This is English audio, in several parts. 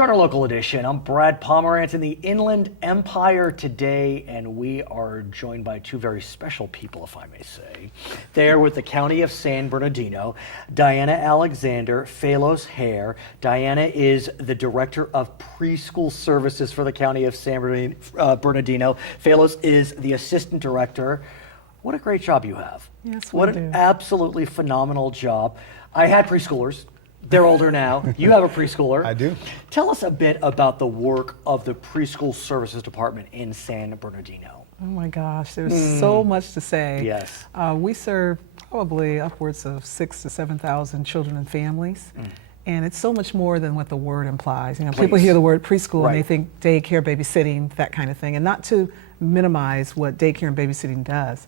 Charter Local Edition. I'm Brad Pomerance in the Inland Empire today, and we are joined by two very special people, if I may say. They are with the County of San Bernardino, Diana Alexander, Phalos Haire. Diana is the Director of Preschool Services for the County of San Bernardino. Phalos is the Assistant Director. What a great job you have. Yes, what an absolutely phenomenal job. I had preschoolers. They're older now. You have a preschooler. I do. Tell us a bit about the work of the Preschool Services Department in San Bernardino. Oh my gosh, there's so much to say. Yes. We serve probably upwards of 6,000 to 7,000 children and families. And it's so much more than what the word implies. You know, people hear the word preschool and they think daycare, babysitting, that kind of thing. And not to minimize what daycare and babysitting does.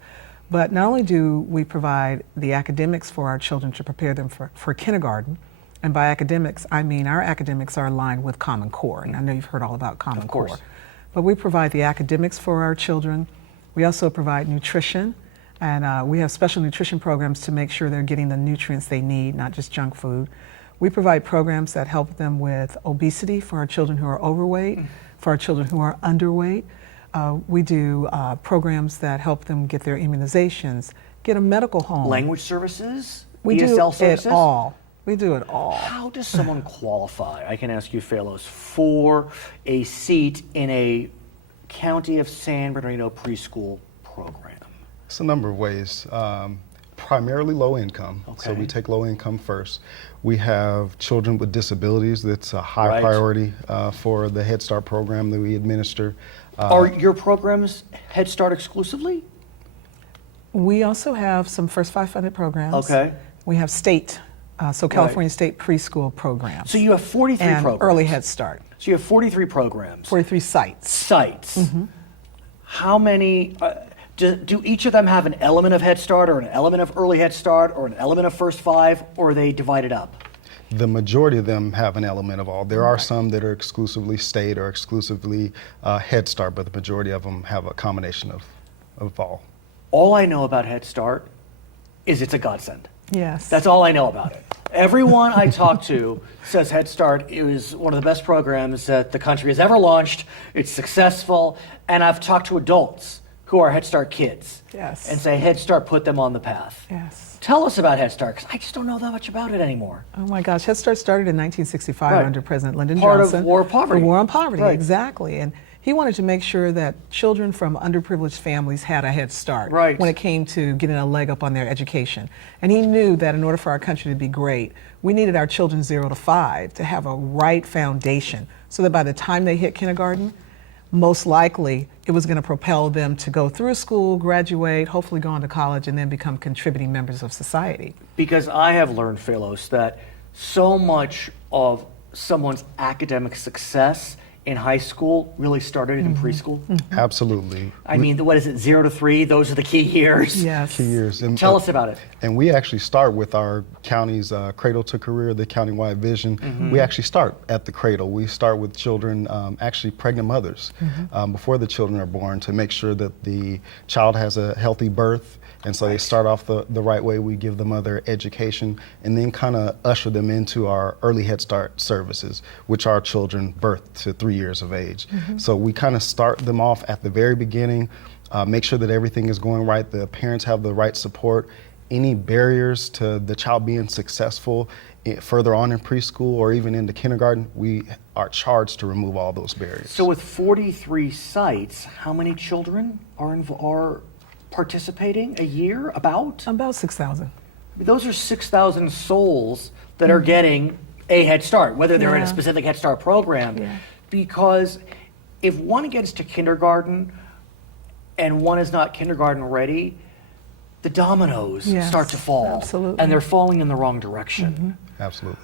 But not only do we provide the academics for our children to prepare them for kindergarten, and by academics, I mean our academics are aligned with Common Core, and I know you've heard all about Common Core. But we provide the academics for our children. We also provide nutrition, and we have special nutrition programs to make sure they're getting the nutrients they need, not just junk food. We provide programs that help them with obesity for our children who are overweight, for our children who are underweight. We do programs that help them get their immunizations, get a medical home. Language services? We ESL do services? it all. We do it all. How does someone qualify, I can ask you, Phalos, for a seat in a County of San Bernardino preschool program? It's a number of ways. Primarily low income, so Okay. we take low income first. We have children with disabilities. That's a high priority for the Head Start program that we administer. Are your programs Head Start exclusively? We also have some First Five funded programs. Okay. We have state, California State preschool programs. So you have 43 and programs. early Head Start. So you have 43 programs. 43 sites. Sites. How many, do each of them have an element of Head Start or an element of early Head Start or an element of First Five, or are they divided up? The majority of them have an element of all. There are some that are exclusively state or exclusively Head Start, but the majority of them have a combination of all. All I know about Head Start is it's a godsend. Yes. That's all I know about it. Everyone I talk to says Head Start is one of the best programs that the country has ever launched. It's successful, and I've talked to adults who are Head Start kids Yes. and say Head Start put them on the path. Yes. Tell us about Head Start, because I just don't know that much about it anymore. Oh my gosh, Head Start started in 1965 Right. under President Lyndon Part Johnson. of War on Poverty. The War on Poverty, Right. exactly. And he wanted to make sure that children from underprivileged families had a head start Right. when it came to getting a leg up on their education. And he knew that in order for our country to be great, we needed our children 0 to 5 to have a right foundation so that by the time they hit kindergarten, most likely it was going to propel them to go through school, graduate, hopefully go on to college, and then become contributing members of society. Because I have learned, Phalos, that so much of someone's academic success in high school really started in preschool. Absolutely. I mean, what is it, 0 to 3? Those are the key years. Yes. Key years. And, Tell us about it. And we actually start with our county's Cradle to Career, the countywide vision. We actually start at the cradle. We start with children, actually pregnant mothers, before the children are born, to make sure that the child has a healthy birth. And so they start off the right way. We give the mother education and then kind of usher them into our early Head Start services, which are children birth to 3 years of age. So we kind of start them off at the very beginning, make sure that everything is going right, the parents have the right support. Any barriers to the child being successful further on in preschool or even into kindergarten, we are charged to remove all those barriers. So with 43 sites, how many children are participating a year, about? About 6,000. Those are 6,000 souls that are getting a Head Start, whether they're in a specific Head Start program. Yeah. Because if one gets to kindergarten and one is not kindergarten ready, the dominoes start to fall. Absolutely. And they're falling in the wrong direction. Absolutely.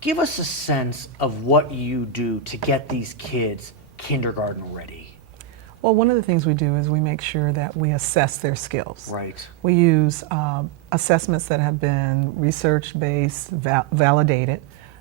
Give us a sense of what you do to get these kids kindergarten ready. Well, one of the things we do is we make sure that we assess their skills. Right. We use assessments that have been research-based, validated.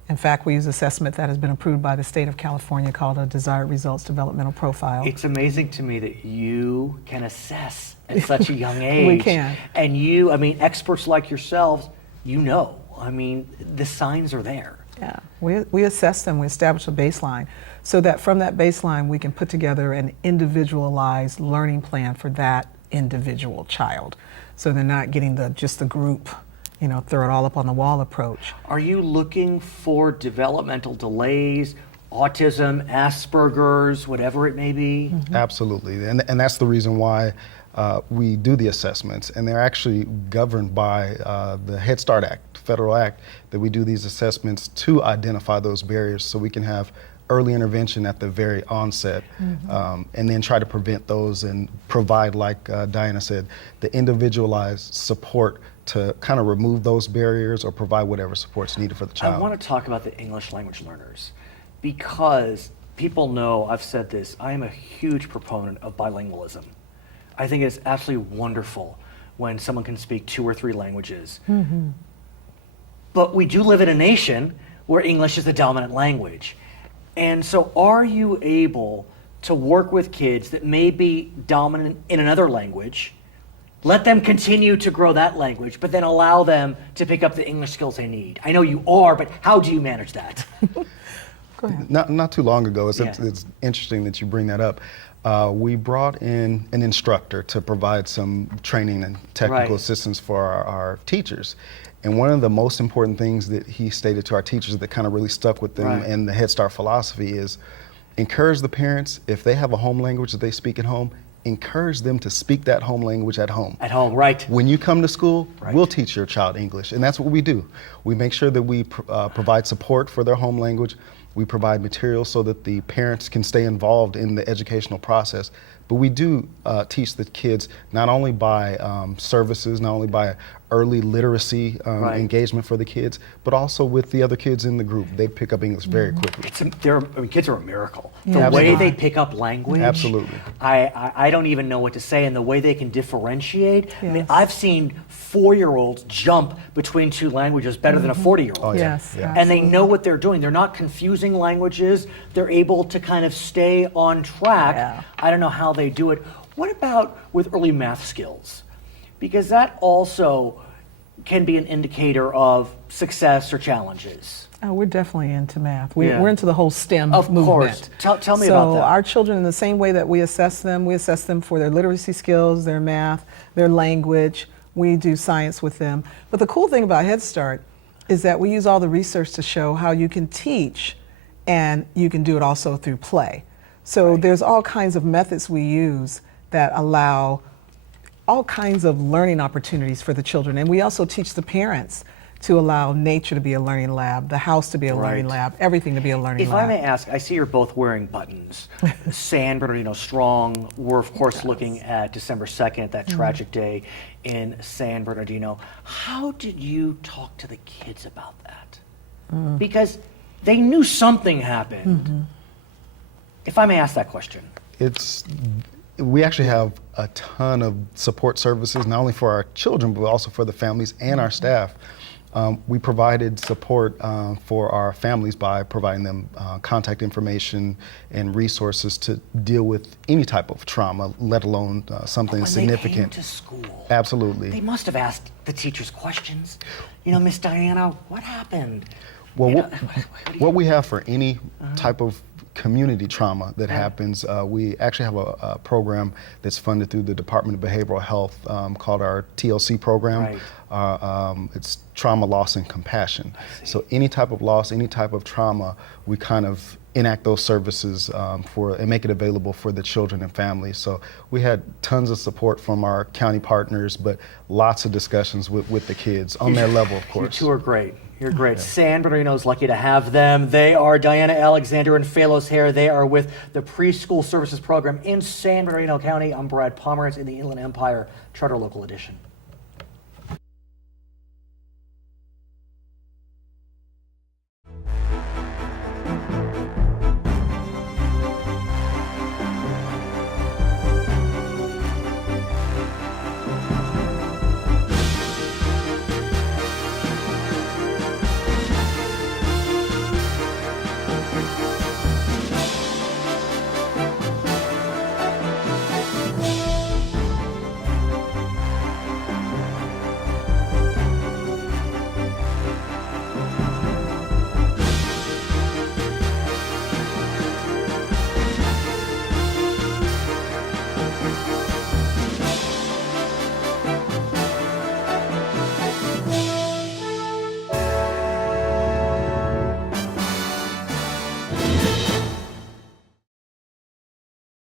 In fact, we use assessment that has been approved by the state of California called a Desired Results Developmental Profile. It's amazing to me that you can assess at such a young age. We can. And you, I mean, experts like yourselves, you know, I mean, the signs are there. Yeah, we assess them, we establish a baseline so that from that baseline we can put together an individualized learning plan for that individual child. So they're not getting just the group, throw it all up on the wall approach. Are you looking for developmental delays, autism, Asperger's, whatever it may be? Absolutely, and that's the reason why we do the assessments, and they're actually governed by the Head Start Act, federal act, that we do these assessments to identify those barriers so we can have early intervention at the very onset, and then try to prevent those and provide, like Diana said, the individualized support to kind of remove those barriers or provide whatever support's needed for the child. I want to talk about the English language learners because people know, I've said this, I am a huge proponent of bilingualism. I think it's absolutely wonderful when someone can speak 2 or 3 languages. But we do live in a nation where English is the dominant language. And so are you able to work with kids that may be dominant in another language, let them continue to grow that language, but then allow them to pick up the English skills they need? I know you are, but how do you manage that? Go ahead. Not too long ago, it's interesting that you bring that up. We brought in an instructor to provide some training and technical assistance for our teachers. And one of the most important things that he stated to our teachers that kind of really stuck with them and the Head Start philosophy is encourage the parents, if they have a home language that they speak at home, encourage them to speak that home language at home. At home, right. When you come to school, we'll teach your child English. And that's what we do. We make sure that we provide support for their home language. We provide materials so that the parents can stay involved in the educational process. But we do teach the kids not only by services, not only by early literacy engagement for the kids, but also with the other kids in the group. They pick up English very quickly. Kids are a miracle. Yeah, The way they pick up language, Absolutely. I don't even know what to say, and the way they can differentiate. I mean, Yes. I've seen 4-year-olds jump between 2 languages better than a 40-year-old. Oh, yeah. Yes, Yeah. And they know what they're doing. They're not confusing languages. They're able to kind of stay on track. Yeah. I don't know how they do it. What about with early math skills? Because that also can be an indicator of success or challenges. Oh, we're definitely into math. Yeah. We're into the whole STEM Of movement. course. Tell me about that. So our children, in the same way that we assess them for their literacy skills, their math, their language. We do science with them. But the cool thing about Head Start is that we use all the research to show how you can teach and you can do it also through play. So there's all kinds of methods we use that allow all kinds of learning opportunities for the children. And we also teach the parents to allow nature to be a learning lab, the house to be a learning lab, everything to be a learning If lab. I may ask, I see you're both wearing buttons. San Bernardino Strong. We're, of course, looking at December 2nd, that tragic day in San Bernardino. How did you talk to the kids about that? Because they knew something happened. If I may ask that question. We actually have a ton of support services, not only for our children, but also for the families and our staff. We provided support for our families by providing them contact information and resources to deal with any type of trauma, let alone something significant. When they came to school, Absolutely. they must have asked the teachers questions. You know, Miss Diana, what happened? Well, what we have for any type of community trauma that happens, we actually have a program that's funded through the Department of Behavioral Health called our TLC program. It's Trauma, Loss, and Compassion. So any type of loss, any type of trauma, we kind of enact those services and make it available for the children and families. So we had tons of support from our county partners, but lots of discussions with the kids on their level, of course. You two are great. You're great. San Bernardino is lucky to have them. They are Diana Alexander and Phalos Haire. They are with the Preschool Services Program in San Bernardino County. I'm Brad Pomerance in the Inland Empire Charter Local Edition.